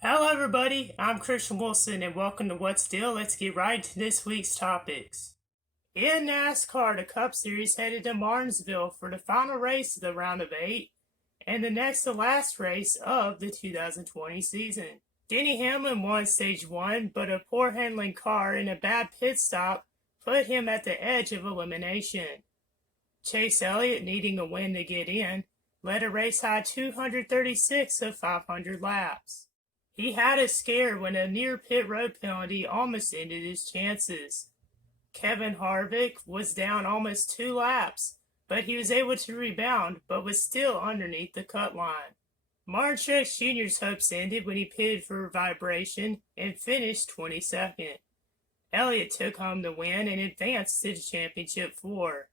Hello, everybody. I'm Christian Wilson, and welcome to What's Still. Let's get right to this week's topics. In NASCAR, the Cup Series headed to Martinsville for the final race of the round of 8 and the next to last race of the 2020 season. Denny Hamlin won Stage 1, but a poor handling car and a bad pit stop put him at the edge of elimination. Chase Elliott, needing a win to get in, led a race-high 236 of 500 laps. He had a scare when a near pit road penalty almost ended his chances. Kevin Harvick was down almost 2 laps, but he was able to rebound, but was still underneath the cut line. Martin Truex Jr.'s hopes ended when he pitted for vibration and finished 22nd. Elliott took home the win and advanced to the championship 4.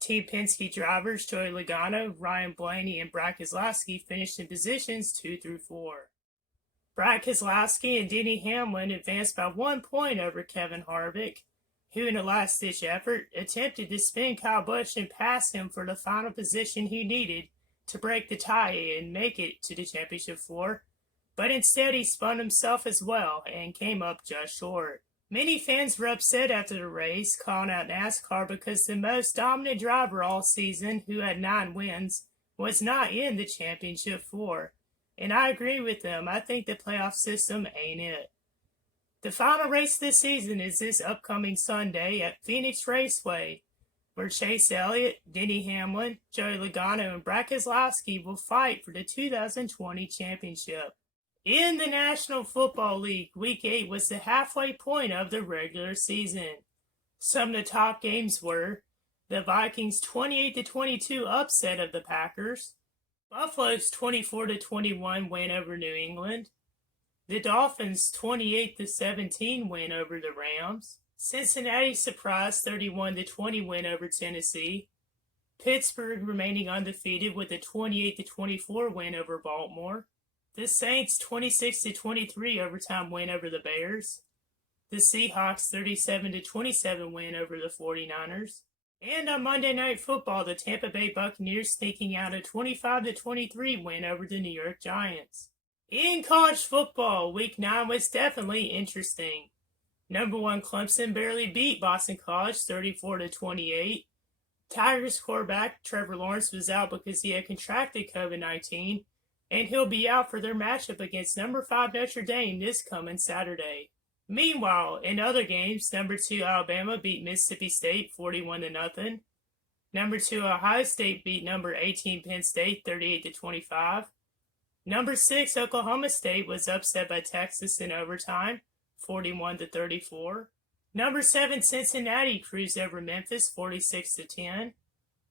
Team Penske drivers Joey Logano, Ryan Blaney, and Brad Keselowski finished in positions 2 through 4. Brad Keselowski and Denny Hamlin advanced by 1 point over Kevin Harvick, who in a last-ditch effort attempted to spin Kyle Busch and pass him for the final position he needed to break the tie and make it to the championship 4, but instead he spun himself as well and came up just short. Many fans were upset after the race, calling out NASCAR because the most dominant driver all season, who had 9 wins, was not in the championship 4. And I agree with them. I think the playoff system ain't it. The final race this season is this upcoming Sunday at Phoenix Raceway, where Chase Elliott, Denny Hamlin, Joey Logano, and Brad Keselowski will fight for the 2020 championship. In the National Football League, Week 8 was the halfway point of the regular season. Some of the top games were the Vikings' 28-22 upset of the Packers, Buffalo's 24-21 win over New England, the Dolphins' 28-17 win over the Rams, Cincinnati's surprise 31-20 win over Tennessee, Pittsburgh remaining undefeated with a 28-24 win over Baltimore, the Saints' 26-23 overtime win over the Bears, the Seahawks' 37-27 win over the 49ers, and on Monday Night Football, the Tampa Bay Buccaneers sneaking out a 25-23 win over the New York Giants. In college football, Week 9 was definitely interesting. Number 1 Clemson barely beat Boston College 34-28. Tigers quarterback Trevor Lawrence was out because he had contracted COVID-19, and he'll be out for their matchup against number 5 Notre Dame this coming Saturday. Meanwhile, in other games, number 2 Alabama beat Mississippi State 41-0. Number 2 Ohio State beat number 18 Penn State 38-25. Number 6 Oklahoma State was upset by Texas in overtime 41-34. Number 7 Cincinnati cruised over Memphis 46-10.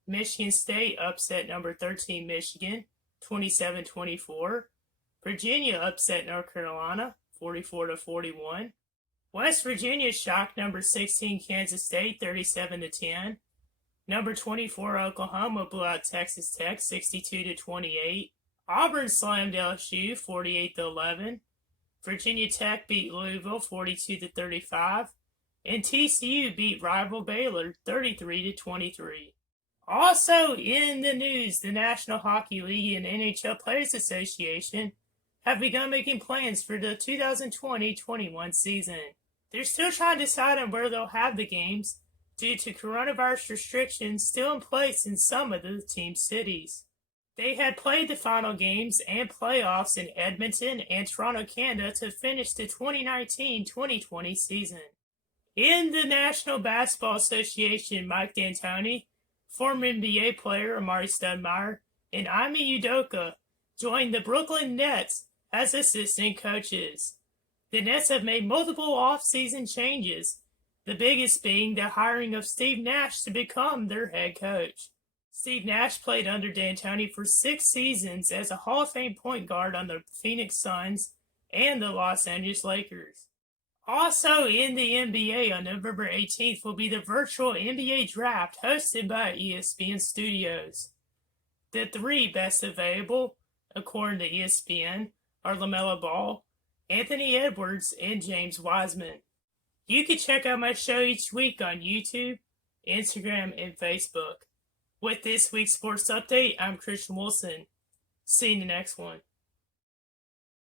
Michigan State upset number 13 Michigan 27-24. Virginia upset North Carolina 44-41. West Virginia shocked number 16 Kansas State 37-10. Number 24 Oklahoma blew out Texas Tech 62-28. Auburn slammed LSU 48-11. Virginia Tech beat Louisville 42-35. And TCU beat rival Baylor 33-23. Also in the news, the National Hockey League and NHL Players Association have begun making plans for the 2020-21 season. They're still trying to decide on where they'll have the games due to coronavirus restrictions still in place in some of the team cities. They had played the final games and playoffs in Edmonton and Toronto, Canada to finish the 2019-2020 season. In the National Basketball Association, Mike D'Antoni, former NBA player Amari Stoudemire, and Ime Udoka joined the Brooklyn Nets as assistant coaches. The Nets have made multiple off-season changes, the biggest being the hiring of Steve Nash to become their head coach. Steve Nash played under D'Antoni for 6 seasons as a Hall of Fame point guard on the Phoenix Suns and the Los Angeles Lakers. Also in the NBA on November 18th will be the virtual NBA draft hosted by ESPN Studios. The 3 best available, according to ESPN, are LaMelo Ball, Anthony Edwards, and James Wiseman. You can check out my show each week on YouTube, Instagram, and Facebook. With this week's sports update, I'm Christian Wilson. See you in the next one.